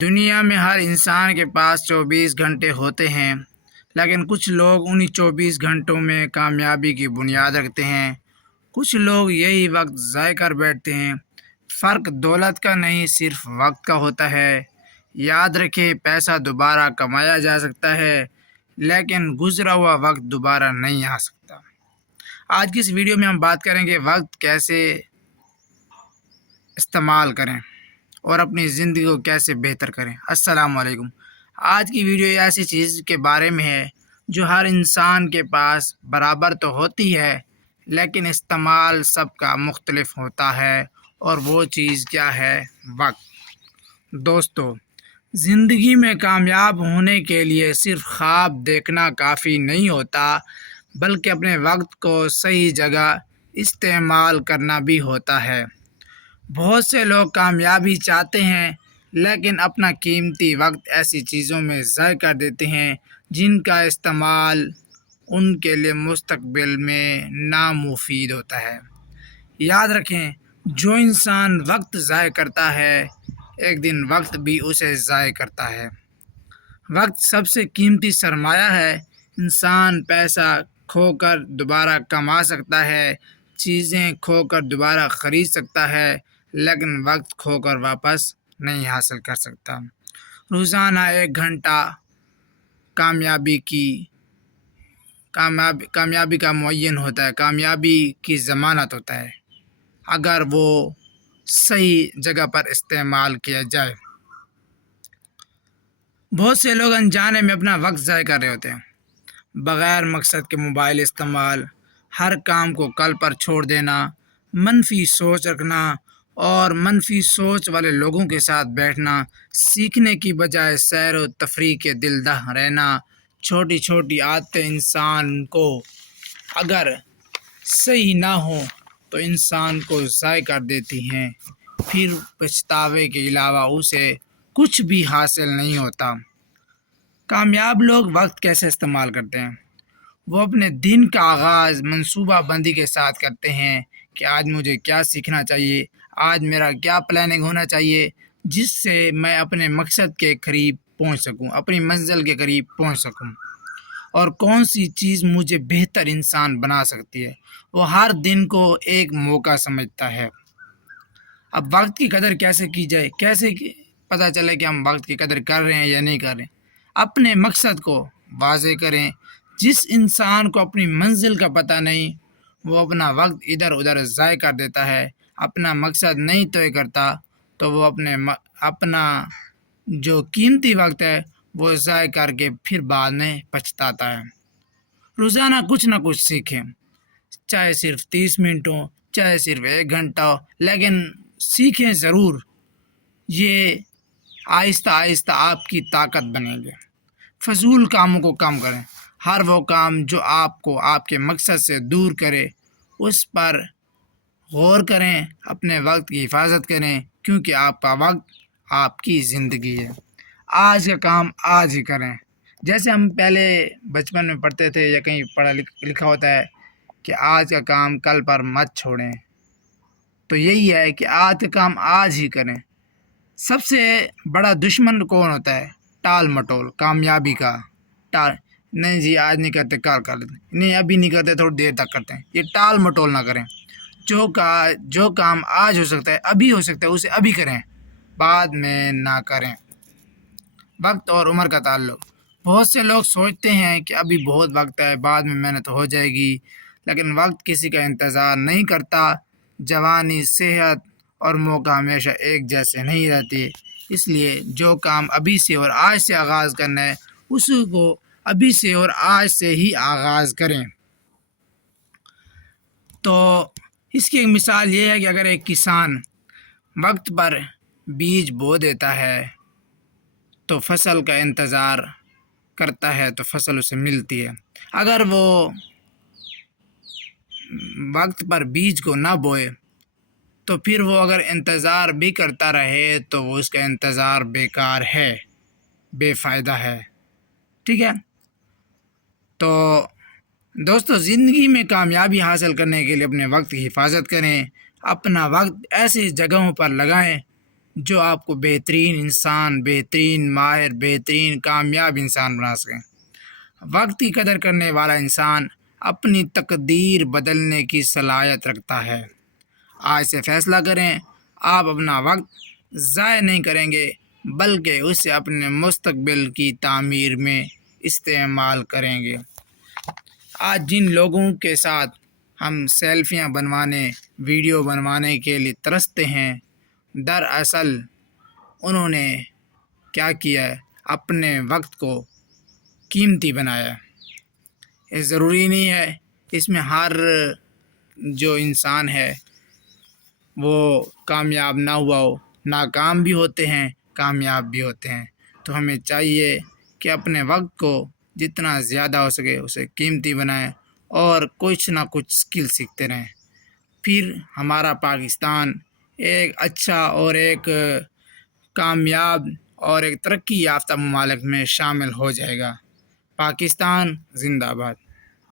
دنیا میں ہر انسان کے پاس 24 گھنٹے ہوتے ہیں، لیکن کچھ لوگ انہی 24 گھنٹوں میں کامیابی کی بنیاد رکھتے ہیں۔ کچھ لوگ یہی وقت ضائع کر بیٹھتے ہیں۔ فرق دولت کا نہیں، صرف وقت کا ہوتا ہے۔ یاد رکھیں، پیسہ دوبارہ کمایا جا سکتا ہے، لیکن گزرا ہوا وقت دوبارہ نہیں آ سکتا۔ آج کی اس ویڈیو میں ہم بات کریں گے وقت کیسے استعمال کریں اور اپنی زندگی کو کیسے بہتر کریں۔ السلام علیکم۔ آج کی ویڈیو ایسی چیز کے بارے میں ہے جو ہر انسان کے پاس برابر تو ہوتی ہے، لیکن استعمال سب کا مختلف ہوتا ہے، اور وہ چیز کیا ہے؟ وقت۔ دوستو، زندگی میں کامیاب ہونے کے لیے صرف خواب دیکھنا کافی نہیں ہوتا، بلکہ اپنے وقت کو صحیح جگہ استعمال کرنا بھی ہوتا ہے۔ بہت سے لوگ کامیابی چاہتے ہیں، لیکن اپنا قیمتی وقت ایسی چیزوں میں ضائع کر دیتے ہیں جن کا استعمال ان کے لیے مستقبل میں نامفید ہوتا ہے۔ یاد رکھیں، جو انسان وقت ضائع کرتا ہے، ایک دن وقت بھی اسے ضائع کرتا ہے۔ وقت سب سے قیمتی سرمایہ ہے۔ انسان پیسہ کھو کر دوبارہ کما سکتا ہے، چیزیں کھو کر دوبارہ خرید سکتا ہے، لیکن وقت کھو کر واپس نہیں حاصل کر سکتا۔ روزانہ 1 گھنٹہ کامیابی کا معین ہوتا ہے، کامیابی کی ضمانت ہوتا ہے، اگر وہ صحیح جگہ پر استعمال کیا جائے۔ بہت سے لوگ انجانے میں اپنا وقت ضائع کر رہے ہوتے ہیں۔ بغیر مقصد کے موبائل استعمال، ہر کام کو کل پر چھوڑ دینا، منفی سوچ رکھنا اور منفی سوچ والے لوگوں کے ساتھ بیٹھنا، سیکھنے کی بجائے سیر و تفریح کے دلدہ رہنا۔ چھوٹی چھوٹی عادتیں انسان کو اگر صحیح نہ ہوں تو انسان کو ضائع کر دیتی ہیں، پھر پچھتاوے کے علاوہ اسے کچھ بھی حاصل نہیں ہوتا۔ کامیاب لوگ وقت کیسے استعمال کرتے ہیں؟ وہ اپنے دن کا آغاز منصوبہ بندی کے ساتھ کرتے ہیں کہ آج مجھے کیا سیکھنا چاہیے، آج میرا کیا پلاننگ ہونا چاہیے، جس سے میں اپنے مقصد کے قریب پہنچ سکوں، اپنی منزل کے قریب پہنچ سکوں، اور کون سی چیز مجھے بہتر انسان بنا سکتی ہے۔ وہ ہر دن کو ایک موقع سمجھتا ہے۔ اب وقت کی قدر کیسے کی جائے؟ کیسے پتہ چلے کہ ہم وقت کی قدر کر رہے ہیں یا نہیں کر رہے ہیں؟ اپنے مقصد کو واضح کریں۔ جس انسان کو اپنی منزل کا پتہ نہیں، وہ اپنا وقت ادھر ادھر ضائع کر دیتا ہے۔ اپنا مقصد نہیں طے کرتا تو وہ اپنا جو قیمتی وقت ہے وہ ضائع کر کے پھر بعد میں پچھتاتا ہے۔ روزانہ کچھ نہ کچھ سیکھیں، چاہے صرف 30 منٹ ہو، چاہے صرف 1 گھنٹہ ہو، لیکن سیکھیں ضرور۔ یہ آہستہ آہستہ آپ کی طاقت بنے گے۔ فضول کاموں کو کم کریں۔ ہر وہ کام جو آپ کو آپ کے مقصد سے دور کرے، اس پر غور کریں۔ اپنے وقت کی حفاظت کریں، کیونکہ آپ کا وقت آپ کی زندگی ہے۔ آج کا کام آج ہی کریں۔ جیسے ہم پہلے بچپن میں پڑھتے تھے یا کہیں پڑھا لکھا ہوتا ہے کہ آج کا کام کل پر مت چھوڑیں، تو یہی ہے کہ آج کا کام آج ہی کریں۔ سب سے بڑا دشمن کون ہوتا ہے؟ ٹال مٹول، کامیابی کا نہیں جی آج نہیں کرتے کل کر لیتے، نہیں ابھی نہیں کرتے تھوڑی دیر تک کرتے ہیں۔ یہ ٹال مٹول نہ کریں۔ جو کام آج ہو سکتا ہے، ابھی ہو سکتا ہے، اسے ابھی کریں، بعد میں نہ کریں۔ وقت اور عمر کا تعلق۔ بہت سے لوگ سوچتے ہیں کہ ابھی بہت وقت ہے، بعد میں محنت ہو جائے گی، لیکن وقت کسی کا انتظار نہیں کرتا۔ جوانی، صحت اور موقع ہمیشہ ایک جیسے نہیں رہتے، اس لیے جو کام ابھی سے اور آج سے آغاز کرنا ہے، اس کو ابھی سے اور آج سے ہی آغاز کریں۔ تو اس کی ایک مثال یہ ہے کہ اگر ایک کسان وقت پر بیج بو دیتا ہے تو فصل کا انتظار کرتا ہے تو فصل اسے ملتی ہے۔ اگر وہ وقت پر بیج کو نہ بوئے تو پھر وہ اگر انتظار بھی کرتا رہے تو وہ اس کا انتظار بیکار ہے، بے فائدہ ہے۔ ٹھیک ہے؟ تو دوستو، زندگی میں کامیابی حاصل کرنے کے لیے اپنے وقت کی حفاظت کریں۔ اپنا وقت ایسی جگہوں پر لگائیں جو آپ کو بہترین انسان، بہترین ماہر، بہترین کامیاب انسان بنا سکیں۔ وقت کی قدر کرنے والا انسان اپنی تقدیر بدلنے کی صلاحیت رکھتا ہے۔ آج سے فیصلہ کریں، آپ اپنا وقت ضائع نہیں کریں گے بلکہ اسے اپنے مستقبل کی تعمیر میں استعمال کریں گے۔ آج جن لوگوں کے ساتھ ہم سیلفیاں بنوانے، ویڈیو بنوانے کے لیے ترستے ہیں، دراصل انہوں نے کیا کیا ہے؟ اپنے وقت کو قیمتی بنایا۔ یہ ضروری نہیں ہے اس میں ہر جو انسان ہے وہ کامیاب نہ ہوا ہو، ناکام بھی ہوتے ہیں، کامیاب بھی ہوتے ہیں۔ تو ہمیں چاہیے کہ اپنے وقت کو جتنا زیادہ ہو سکے اسے قیمتی بنائیں اور کچھ نہ کچھ اسکل سیکھتے رہیں، پھر ہمارا پاکستان ایک اچھا اور ایک کامیاب اور ایک ترقی یافتہ ممالک میں شامل ہو جائے گا۔ پاکستان زندہ باد۔